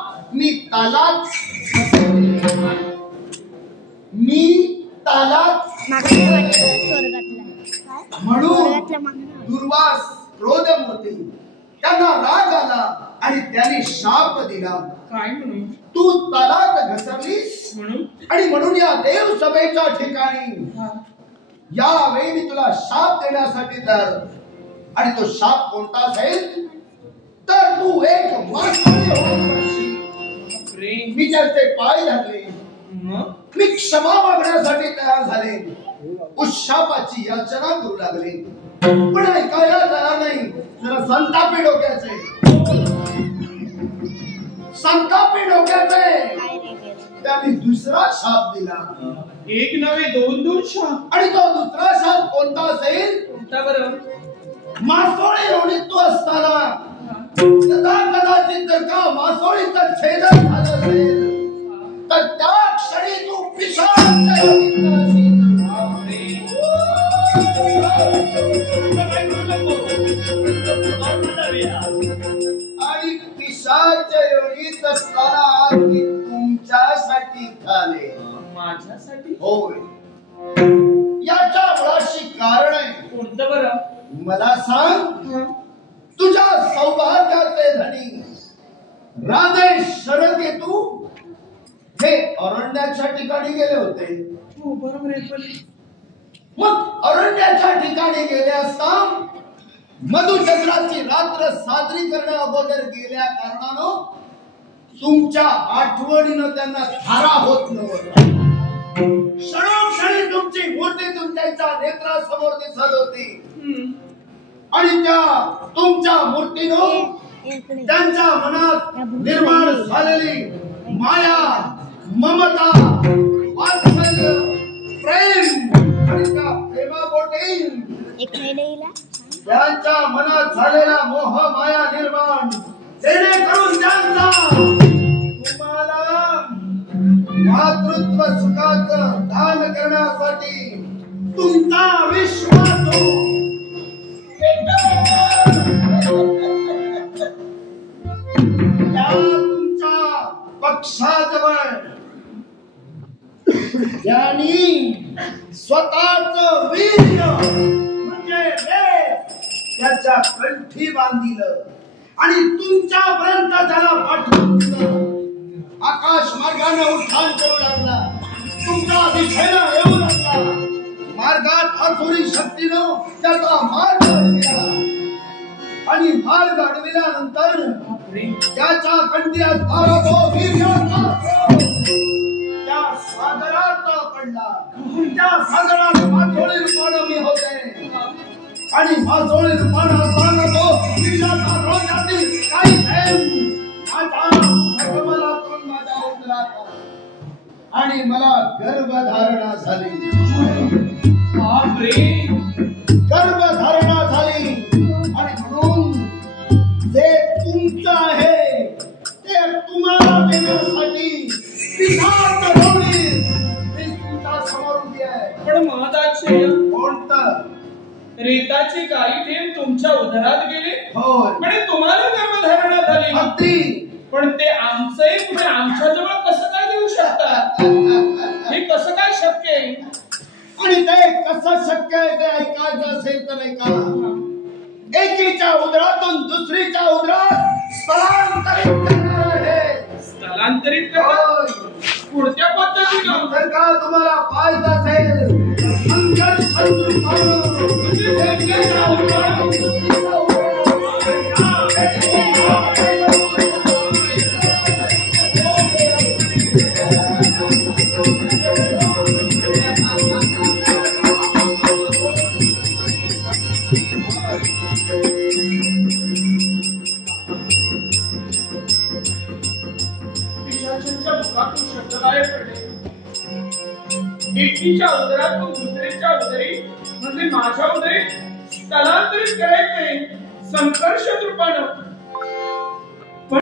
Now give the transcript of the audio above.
मी तालात म्हणून दुर्वास क्रोधम होते, त्यांना राग आला आणि त्याने शाप दिला. काय म्हणून? तू तालात घसरलीस म्हणून आणि म्हणून या देव सभेच्या ठिकाणी यावेळी मी तुला शाप देण्यासाठी तर, आणि तो शाप कोणता असेल तर तू एक माणसाने होऊन पडशील. मी त्याचे पाय धरले, मी क्षमा मागण्यासाठी तयार झाले, उशापाची याचना करू लागले, पण ऐकायला तयार नाही. जरा संतापी डोक्याचे त्यांनी दुसरा शाप दिला. एक नव्हे दोन शाप. आणि तो दुसरा शाप कोणता असेल? कोणता बरं? मासोळी रोडीत तू असताना कदाचित जर का मासोळीचं छेदन झालं असेल तर त्या क्षणी तू पिशाच आणि पिशाच योनीत असताना मी तुमच्यासाठी झाले. माझ्यासाठी? होय. याच्या मुळाशी कारण आहे. कोणतं बरं? मला सांग, तुझ्या सौभाग्याचे धनी राजे शरकेतू हे अरण्याच्या ठिकाणी गेले होते. हो बरोबर आहे. मग अरण्याच्या ठिकाणी गेले असता मधुचंद्राची रात्र साजरी करण्या अगोदर गेल्या कारणानं तुमच्या आठवणीनं त्यांना थारा होत नव्हता. क्षणोक्षणी तुमची मूर्ती तुमच्या नेत्रासमोर दिसत होती आणि त्या तुमच्या मूर्तीनं त्यांच्या मनात निर्माण झालेली माया, ममता, वात्सल्य, प्रेम आणि त्या प्रेमापोटी त्यांच्या मनात झालेला मोह माया निर्माण जेणेकरून त्यांचा तुम्हाला मातृत्व सुखाचं दान करण्यासाठी तुमचा विश्वास तुमच्या पक्षाजवळ त्यांनी स्वतःच वीर्य म्हणजे त्याच्या कंठी बांधिलं आणि तुमच्यापर्यंत त्याला पाठवून दिलं. आकाश मार्गाने उठान करू लागला, तुमचा दिशेला येऊ लागला. मार्गात अथोरी शक्तीनं त्याचा मार्ग अडविला आणि मार्ग अडविल्यानंतर त्याच्या कंठी असणारा तो वीर्याचा त्या सागरात पडला. त्या सागरात मासोळी रूपानं मी होते आणि मासोळी रूपानं असताना तो वीर्याचा रोजातील काही माझ्या उतरात आणि मला गर्भधारणा झाली. गर्भधारणा झाली आणि म्हणून जे तुमचं आहे ते तुम्हाला देण्यासाठी तुमच्या समोर उभी आहे. पण महत्वाचे कोणतं? रेताची काळी थेंब तुमच्या उदरात गेली. होय. पण तुम्हाला गर्भधारणा झाली. अगदी. पण ते आमचंही तुम्ही आमच्याजवळ कसं काय देऊ शकता? हे कसं काय शक्य आहे? आणि ते कसं शक्य आहे ते ऐकायचं असेल तर ऐका. एकीच्या उदरातून दुसरीच्या उदरात स्थलांतरित करणार आहे. स्थलांतरित करणार? पुढच्या पद्धतीनं जर का तुम्हाला पाहायचं असेल एकीच्या उदरातून दुसरीच्या उदरी म्हणजे माझ्या उदरी स्थलांतरित करायचे संघर्ष रूपानं